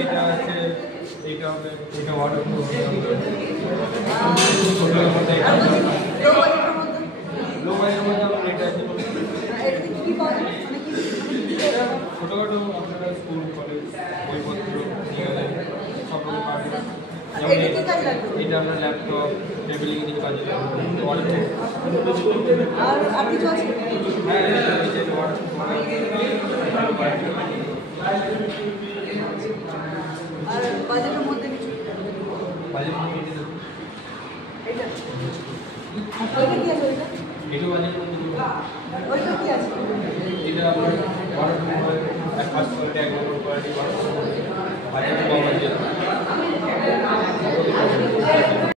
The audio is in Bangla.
এইটা আছে, এইটা হবে, এটা ওয়াটার প্রুফ। লো বাজেটের মধ্যে আমার এটা আছে ছোটখাটো আপনারা স্কুল কলেজ বইপত্র সব রকম পাবেন। যেমন এইটা আপনার ল্যাপটপ টেবিলিং কিছু কাজে আর বাজেটের মধ্যে কিছু এটা বাজেট ওইটা কি আছে? এটা আপনার ওয়াটার ফার্স্ট কোয়ালিটি, এক নম্বর কোয়ালিটি, বাজেট কম আছে।